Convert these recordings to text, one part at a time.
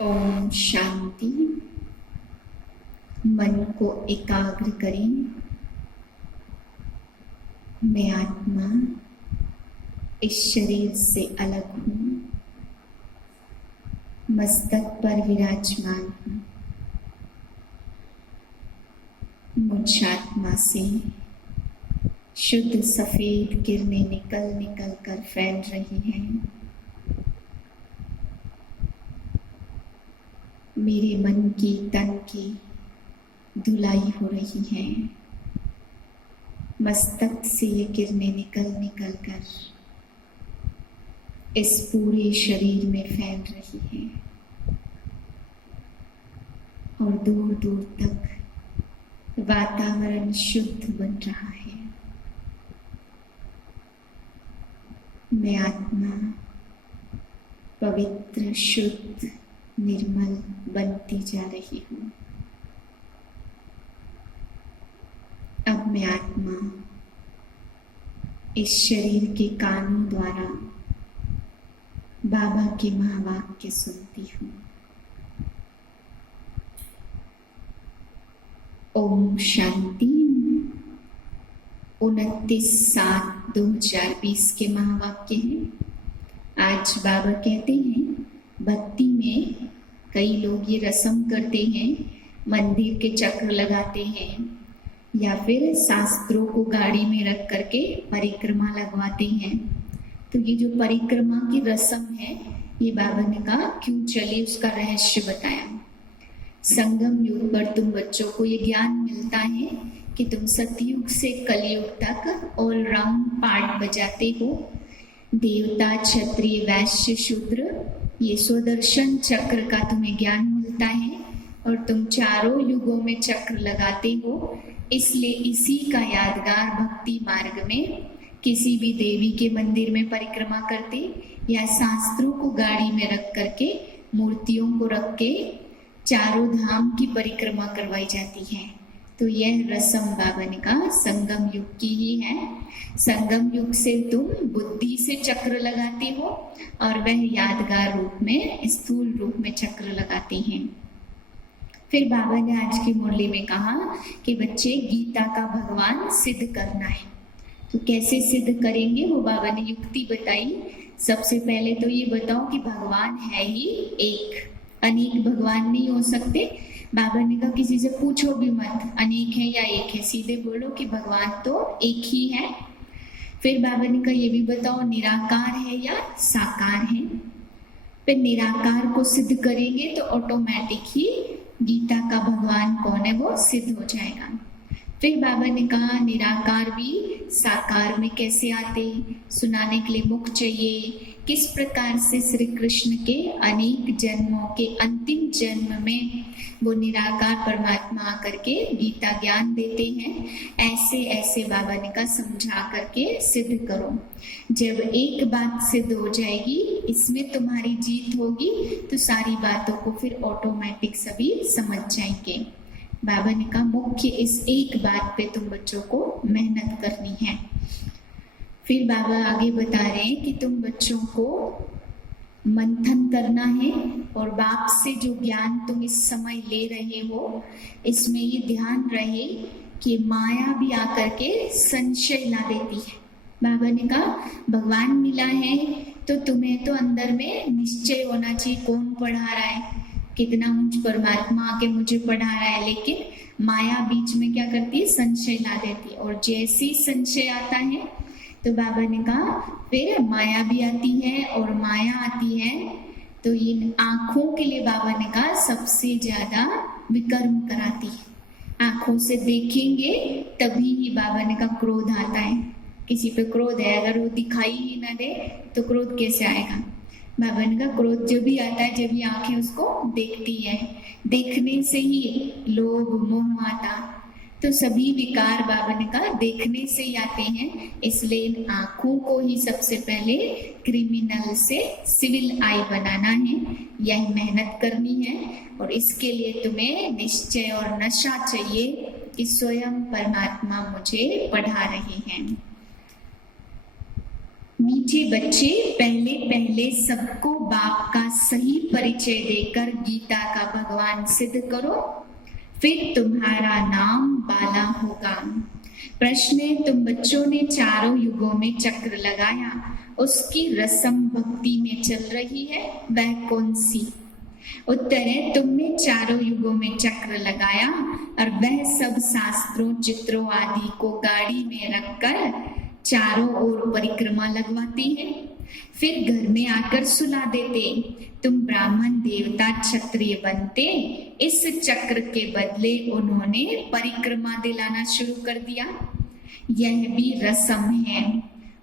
ओम शांति। मन को एकाग्र करें। मैं आत्मा इस शरीर से अलग हूँ, मस्तक पर विराजमान हूँ। मुझ आत्मा से शुद्ध सफेद किरणें निकल निकल कर फैल रही हैं। मेरे मन की तन की धुलाई हो रही है। मस्तक से ये किरणें निकल निकल कर इस पूरे शरीर में फैल रही है और दूर दूर तक वातावरण शुद्ध बन रहा है। मैं आत्मा पवित्र, शुद्ध, निर्मल बनती जा रही हूँ। अब मैं आत्मा इस शरीर के कानों द्वारा बाबा के महावाक्य सुनती हूँ। ओम शांति। 29/7/2020 के महावाक्य हैं। आज बाबा कहते हैं, भक्ति में कई लोग ये रस्म करते हैं, मंदिर के चक्र लगाते हैं या फिर शास्त्रों को गाड़ी में रख करके परिक्रमा लगवाते हैं। तो ये जो परिक्रमा की रस्म है, ये बाबा ने कहा क्यों चले, उसका रहस्य बताया। संगम युग पर तुम बच्चों को ये ज्ञान मिलता है कि तुम सतयुग से कलयुग तक ऑलराउंड पार्ट बजाते हो। देवता, क्षत्रिय, वैश्य, शूद्र, ये स्वदर्शन चक्र का तुम्हें ज्ञान मिलता है और तुम चारों युगों में चक्र लगाते हो। इसलिए इसी का यादगार भक्ति मार्ग में किसी भी देवी के मंदिर में परिक्रमा करते या शास्त्रों को गाड़ी में रख करके मूर्तियों को रख के चारों धाम की परिक्रमा करवाई जाती है। तो यह रस्म बाबा ने कहा संगम युग की ही है। संगम युग से तुम बुद्धि से चक्र लगाते हो और वह यादगार रूप में, स्थूल रूप में चक्र लगाते हैं। फिर बाबा ने आज की मुरली में कहा कि बच्चे, गीता का भगवान सिद्ध करना है। तो कैसे सिद्ध करेंगे, वो बाबा ने युक्ति बताई। सबसे पहले तो ये बताओ कि भगवान है ही एक, अनेक भगवान नहीं हो सकते। बाबा ने कहा किसी से पूछो भी मत अनेक है या एक है, सीधे बोलो कि भगवान तो एक ही है। फिर बाबा ने कहा ये भी बताओ निराकार है या साकार है। फिर निराकार को सिद्ध करेंगे तो ऑटोमेटिक ही गीता का भगवान कौन है वो सिद्ध हो जाएगा। फिर बाबा ने कहा निराकार भी साकार में कैसे आते, सुनाने के लिए मुख चाहिए। किस प्रकार से श्री कृष्ण के अनेक जन्मों के अंतिम जन्म में वो निराकार परमात्मा आकर के गीता ज्ञान देते हैं, ऐसे ऐसे बाबा ने कहा समझा करके सिद्ध करो। जब एक बात सिद्ध हो जाएगी, इसमें तुम्हारी जीत होगी, तो सारी बातों को फिर ऑटोमेटिक सभी समझ जाएंगे। बाबा ने कहा मुख्य इस एक बात पे तुम बच्चों को मेहनत करनी है। फिर बाबा आगे बता रहे हैं कि तुम बच्चों को मंथन करना है और बाप से जो ज्ञान तुम इस समय ले रहे हो, इसमें ये ध्यान रहे कि माया भी आकर के संशय ला देती है। बाबा ने कहा भगवान मिला है तो तुम्हें तो अंदर में निश्चय होना चाहिए कौन पढ़ा रहा है, कितना ऊंच परमात्मा आके मुझे पढ़ा रहा है। लेकिन माया बीच में क्या करती है, संशय ला देती है। और जैसे ही संशय आता है तो बाबा ने कहा फिर माया भी आती है, और माया आती है तो इन आंखों के लिए बाबा ने कहा सबसे ज्यादा विकर्म कराती है। आंखों से देखेंगे तभी ही बाबा ने कहा क्रोध आता है। किसी पे क्रोध है, अगर वो दिखाई ही ना दे तो क्रोध कैसे आएगा। बाबा ने कहा क्रोध जब भी आता है जब ये आंखें उसको देखती है, देखने से ही लोभ मोह आता। तो सभी विकार बाबा ने कहा देखने से ही आते हैं। इसलिए इन आंखों को ही सबसे पहले क्रिमिनल से सिविल आई बनाना है, यही मेहनत करनी है। और इसके लिए तुम्हें निश्चय और नशा चाहिए कि स्वयं परमात्मा मुझे पढ़ा रहे हैं। मीठे बच्चे, पहले पहले सबको बाप का सही परिचय देकर गीता का भगवान सिद्ध करो, फिर तुम्हारा नाम बाला होगा। प्रश्न है, तुम बच्चों ने चारों युगों में चक्र लगाया, उसकी रस्म भक्ति में चल रही है, वह कौन सी? उत्तर है, तुमने चारों युगों में चक्र लगाया और वह सब शास्त्रों, चित्रों आदि को गाड़ी में रखकर चारों ओर परिक्रमा लगवाते हैं, फिर घर में आकर सुला देते। तुम ब्राह्मण, देवता, क्षत्रिय बनते, इस चक्र के बदले उन्होंने परिक्रमा दिलाना शुरू कर दिया। यह भी रस्म है।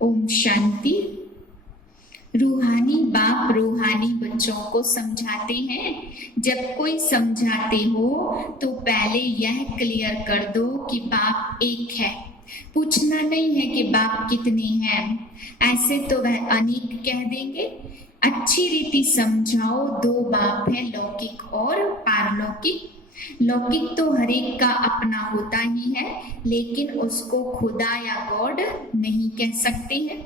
ओम शांति। रूहानी बाप रूहानी बच्चों को समझाते हैं, जब कोई समझाते हो तो पहले यह क्लियर कर दो कि बाप एक है। पूछना नहीं है कि बाप कितने हैं, ऐसे तो वह अनेक कह देंगे। अच्छी रीति समझाओ, दो बाप है, लौकिक और पारलौकिक। लौकिक तो हर एक का अपना होता ही है, लेकिन उसको खुदा या गॉड नहीं कह सकते हैं।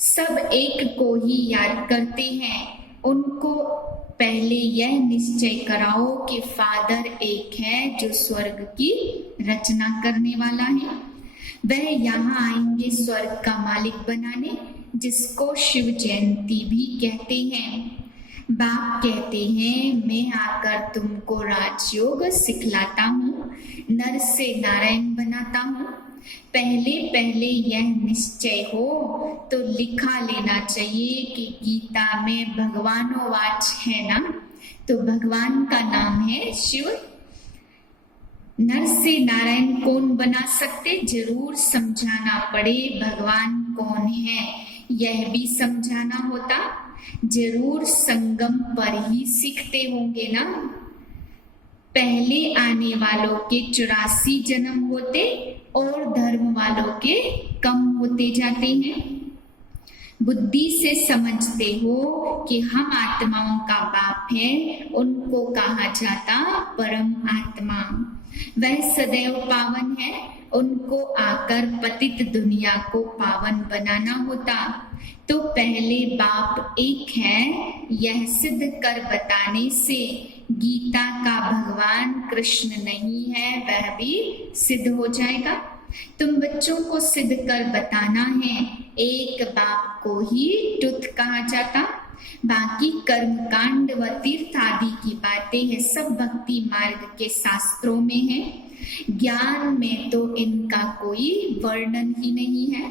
सब एक को ही याद करते हैं। उनको पहले यह निश्चय कराओ कि फादर एक है जो स्वर्ग की रचना करने वाला है। वह यहाँ आएंगे स्वर्ग का मालिक बनाने, जिसको शिव जयंती भी कहते हैं। बाप कहते हैं, मैं आकर तुमको राजयोग सिखलाता हूँ, नर से नारायण बनाता हूँ। पहले पहले यह निश्चय हो तो लिखा लेना चाहिए कि गीता में भगवानोवाच है ना, तो भगवान का नाम है शिव। नर से नारायण कौन बना सकते, जरूर समझाना पड़े भगवान कौन है, यह भी समझाना होता। जरूर संगम पर ही सीखते होंगे ना। पहले आने वालों के 84 जन्म होते और धर्म वालों के कम होते जाते हैं। बुद्धि से समझते हो कि हम आत्माओं का बाप है, उनको कहा जाता परम आत्मा। वह सदैव पावन है, उनको आकर पतित दुनिया को पावन बनाना होता। तो पहले बाप एक है, यह सिद्ध कर बताने से गीता का भगवान कृष्ण नहीं है, वह भी सिद्ध हो जाएगा। तुम बच्चों को सिद्ध कर बताना है, एक बाप को ही ट्रुथ कहा जाता। बाकी कर्म कांड व तीर्थ आदि की बातें है सब भक्ति मार्ग के शास्त्रों में है। ज्ञान में तो इनका कोई वर्णन ही नहीं है।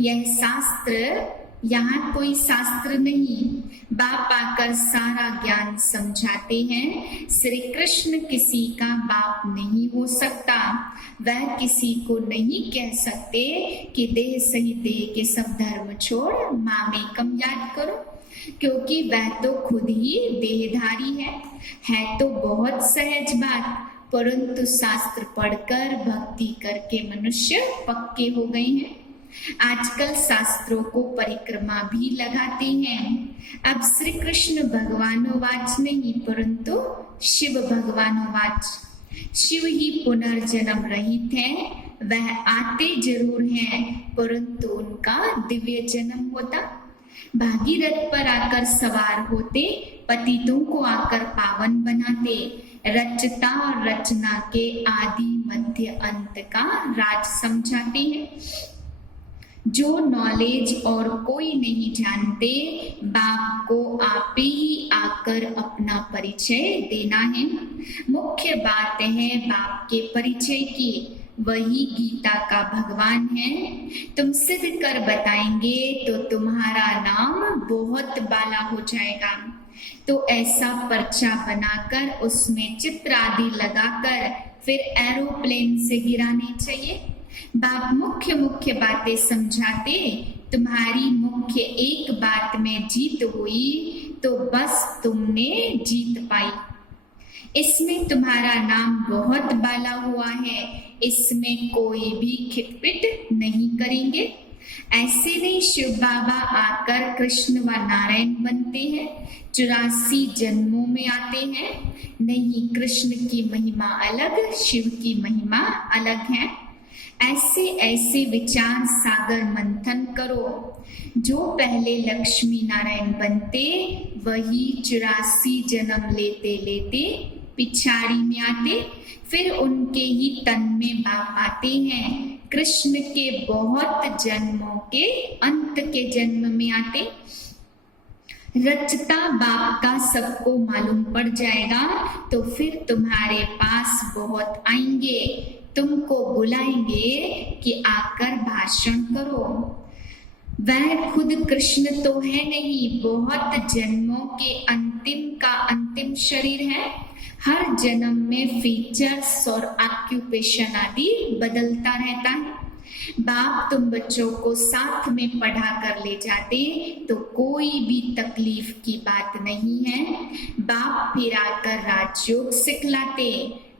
यह शास्त्र, यहाँ कोई शास्त्र नहीं। बाप आकर सारा ज्ञान समझाते हैं। श्री कृष्ण किसी का बाप नहीं हो सकता। वह किसी को नहीं कह सकते कि देह सही देह के सब धर्म छोड़ मामेकम याद करो, क्योंकि वह तो खुद ही देहधारी है तो बहुत सहज बात, परंतु शास्त्र पढ़कर भक्ति करके मनुष्य पक्के हो गए हैं। आजकल शास्त्रों को परिक्रमा भी लगाते हैं। अब श्री कृष्ण भगवानोवाच नहीं, परंतु शिव भगवानोवाच। शिव ही पुनर्जन्म रहित है। वह आते जरूर हैं, परंतु उनका दिव्य जन्म होता। भागीरथ पर आकर सवार होते, पतितों को आकर पावन बनाते। रचता और रचना के आदि मध्य अंत का राज समझाते हैं। जो नॉलेज और कोई नहीं जानते, बाप को आप ही आकर अपना परिचय देना है। मुख्य बात है बाप के परिचय की, वही गीता का भगवान है। तुम सिद्ध कर बताएंगे तो तुम्हारा नाम बहुत बाला हो जाएगा। तो ऐसा पर्चा बनाकर उसमें चित्र आदि लगाकर फिर एरोप्लेन से गिराने चाहिए। बाप मुख्य मुख्य बातें समझाते। तुम्हारी मुख्य एक बात में जीत हुई तो बस तुमने जीत पाई। इसमें तुम्हारा नाम बहुत बाला हुआ है, इसमें कोई भी खिटपिट नहीं करेंगे। ऐसे नहीं शिव बाबा आकर कृष्ण व नारायण बनते हैं, 84 जन्मों में आते हैं। नहीं, कृष्ण की महिमा अलग, शिव की महिमा अलग है। ऐसे ऐसे विचार सागर मंथन करो। जो पहले लक्ष्मी नारायण बनते वही 84 जन्म लेते लेते पिछाड़ी में आते, फिर उनके ही तन में बाप आते हैं। कृष्ण के बहुत जन्मों के अंत के जन्म में आते। रचता बाप का सबको मालूम पड़ जाएगा तो फिर तुम्हारे पास बहुत आएंगे, तुमको बुलाएंगे कि आकर भाषण करो। वह खुद कृष्ण तो है नहीं, बहुत जन्मों के अंतिम का अंतिम शरीर है। हर जन्म में फीचर्स और ऑक्यूपेशन आदि बदलता रहता है। बाप तुम बच्चों को साथ में पढ़ा कर ले जाते तो कोई भी तकलीफ की बात नहीं है। बाप फिर आकर राजयोग सिखलाते,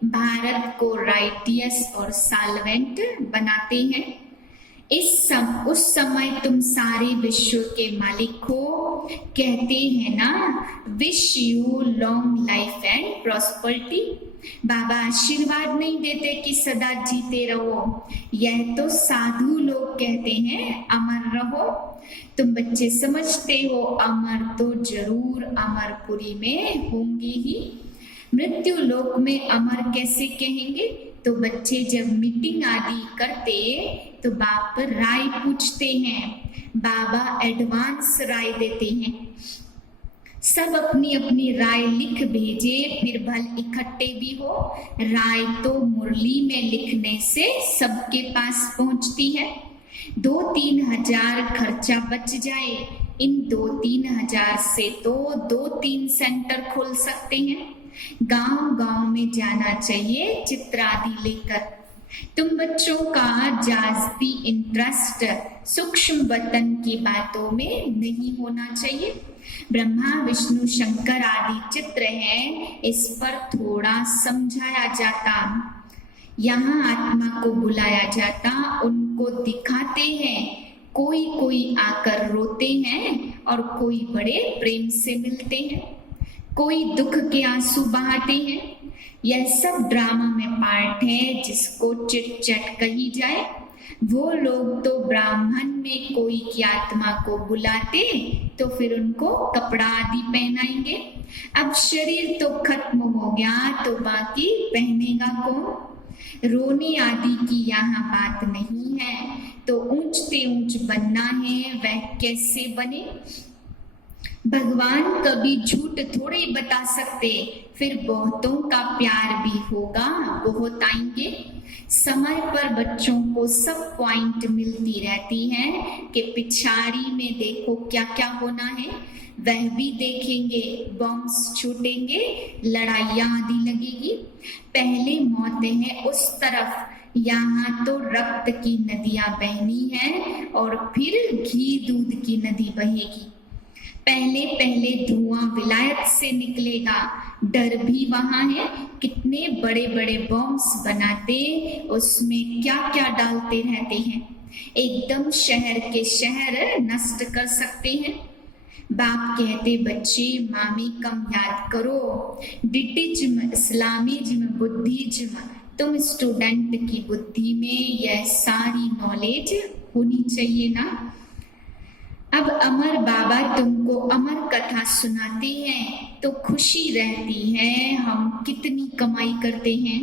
भारत को राइटियस और साल्वेंट बनाते हैं। उस समय तुम सारे विश्व के मालिक हो। कहते हैं ना, wish you long life and prosperity. बाबा आशीर्वाद नहीं देते कि सदा जीते रहो, यह तो साधु लोग कहते हैं अमर रहो। तुम बच्चे समझते हो अमर तो जरूर अमरपुरी में होंगे ही, मृत्यु लोक में अमर कैसे कहेंगे। तो बच्चे जब मीटिंग आदि करते तो बाप राय पूछते हैं, बाबा एडवांस राय देते हैं। सब अपनी अपनी राय लिख भेजे, फिर भल इकट्ठे भी हो। राय तो मुरली में लिखने से सबके पास पहुंचती है। 2-3 हजार खर्चा बच जाए। इन 2-3 हजार से तो 2-3 सेंटर खोल सकते हैं। गांव गांव में जाना चाहिए चित्र आदि लेकर। तुम बच्चों का जास्ती इंटरेस्ट सूक्ष्म वतन की बातों में नहीं होना चाहिए। ब्रह्मा विष्णु शंकर आदि चित्र हैं, इस पर थोड़ा समझाया जाता। यहाँ आत्मा को बुलाया जाता, उनको दिखाते हैं। कोई कोई आकर रोते हैं और कोई बड़े प्रेम से मिलते हैं, कोई दुख के आंसू बहाते हैं। यह सब ड्रामा में पार्ट है जिसको चिट चट कही जाए। वो लोग तो ब्राह्मण में कोई की आत्मा को बुलाते तो फिर उनको कपड़ा आदि पहनाएंगे। अब शरीर तो खत्म हो गया तो बाकी पहनेगा कौन। रोने आदि की यहाँ बात नहीं है। तो ऊंचते ऊंच बनना है, वह कैसे बने। भगवान कभी झूठ थोड़े बता सकते, फिर बहुतों का प्यार भी होगा, बहुत आएंगे। समय पर बच्चों को सब पॉइंट मिलती रहती है कि पिछाड़ी में देखो क्या क्या होना है, वह भी देखेंगे। बॉम्ब्स छूटेंगे, लड़ाइयाँ आदि लगेगी। पहले मौत है उस तरफ, यहाँ तो रक्त की नदियां बहनी है और फिर घी दूध की नदी बहेगी। पहले पहले धुआं विलायत से निकलेगा, डर भी वहां है। कितने बड़े बड़े बॉम्ब्स बनाते, उसमें क्या क्या डालते रहते हैं, एकदम शहर के शहर नष्ट कर सकते हैं। बाप कहते बच्चे मामी कम याद करो, डिटिज्म, इस्लामिज्म, बुद्धिज्म, तुम स्टूडेंट की बुद्धि में यह सारी नॉलेज होनी चाहिए ना। अब अमर बाबा तुमको अमर कथा सुनाते हैं तो खुशी रहती है हम कितनी कमाई करते हैं।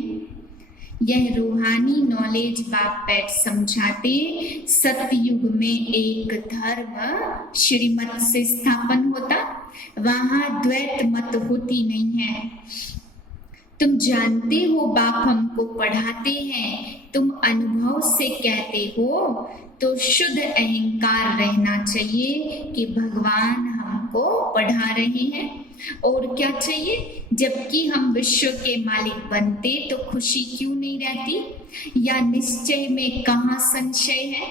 यह रूहानी नॉलेज बाप बैठ समझाते। सतयुग में एक धर्म श्रीमत से स्थापन होता, वहां द्वैत मत होती नहीं है। तुम जानते हो बाप हमको पढ़ाते हैं, तुम अनुभव से कहते हो तो शुद्ध अहंकार रहना चाहिए कि भगवान हमको पढ़ा रहे हैं। और क्या चाहिए, जबकि हम विश्व के मालिक बनते तो खुशी क्यों नहीं रहती। या निश्चय में कहाँ संशय है।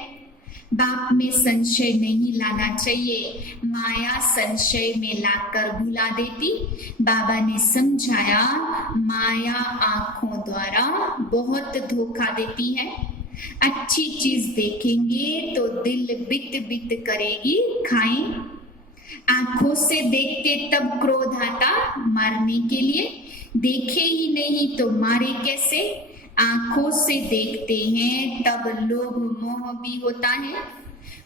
बाप में संशय नहीं लाना चाहिए, माया संशय में लाकर भुला देती। बाबा ने समझाया माया आंखों द्वारा बहुत धोखा देती है। अच्छी चीज देखेंगे तो दिल बित बित करेगी, खाएं। आंखों से देखते तब क्रोध आता मारने के लिए, देखे ही नहीं तो मारे कैसे। आंखों से देखते हैं तब लोभ मोह भी होता है।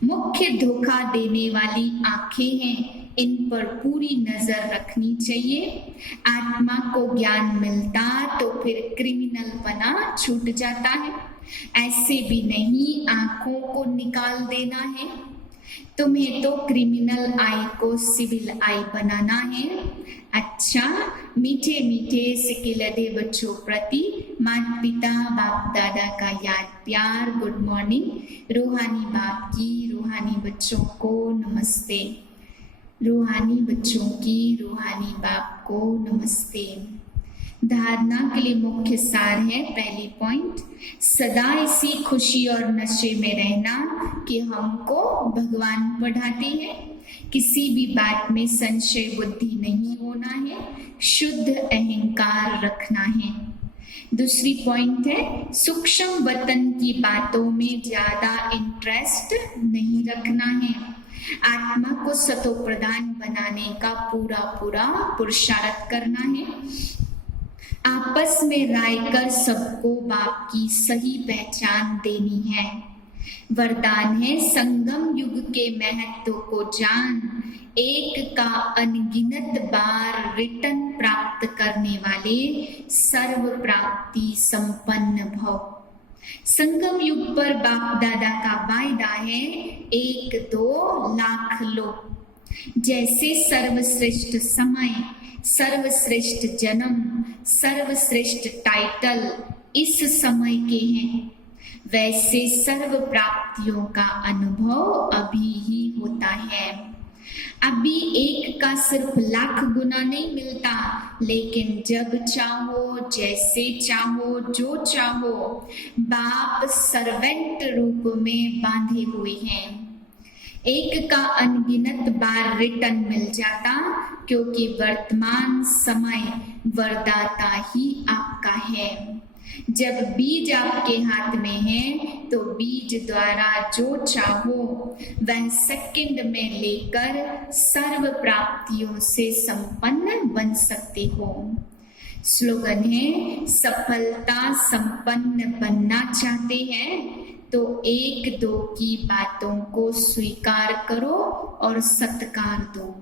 मुख्य धोखा देने वाली आंखें हैं, इन पर पूरी नजर रखनी चाहिए। आत्मा को ज्ञान मिलता तो फिर क्रिमिनल बना छूट जाता है। ऐसे भी नहीं आंखों को निकाल देना है। तुम्हें तो क्रिमिनल आई को सिविल आई बनाना है। अच्छा, मीठे मीठे सिकिलधे बच्चों प्रति माता पिता बाप दादा का याद प्यार गुड मॉर्निंग। रूहानी बाप की रूहानी बच्चों को नमस्ते। रूहानी बच्चों की रूहानी बाप को नमस्ते। धारणा के लिए मुख्य सार है, पहली पॉइंट, सदा इसी खुशी और नशे में रहना कि हमको भगवान पढ़ाते हैं। किसी भी बात में संशय बुद्धि नहीं होना है, शुद्ध अहंकार रखना है। दूसरी पॉइंट है, सूक्ष्म वतन की बातों में ज्यादा इंटरेस्ट नहीं रखना है। आत्मा को सतो प्रधान बनाने का पूरा पूरा पुरुषार्थ करना है। आपस में राय कर सबको बाप की सही पहचान देनी है। वरदान है, संगम युग के महत्व को जान, एक का अनगिनत बार रिटर्न प्राप्त करने वाले सर्व प्राप्ति संपन्न भव। संगम युग पर बाप दादा का वायदा है, 1-2 लाख लोग। जैसे सर्वश्रेष्ठ समय, सर्वश्रेष्ठ जन्म, सर्वश्रेष्ठ टाइटल इस समय के हैं, वैसे सर्व प्राप्तियों का अनुभव अभी ही होता है। अभी एक का सिर्फ लाख गुना नहीं मिलता, लेकिन जब चाहो, जैसे चाहो, जो चाहो, बाप सर्वेंट रूप में बांधे हुए हैं। एक का अनगिनत बार रिटर्न मिल जाता, क्योंकि वर्तमान समय वरदाता ही आपका है। जब बीज आपके हाथ में है तो बीज द्वारा जो चाहो वह सेकंड में लेकर सर्व प्राप्तियों से संपन्न बन सकते हो। स्लोगन है, सफलता संपन्न बनना चाहते हैं तो 1-2 की बातों को स्वीकार करो और सत्कार दो।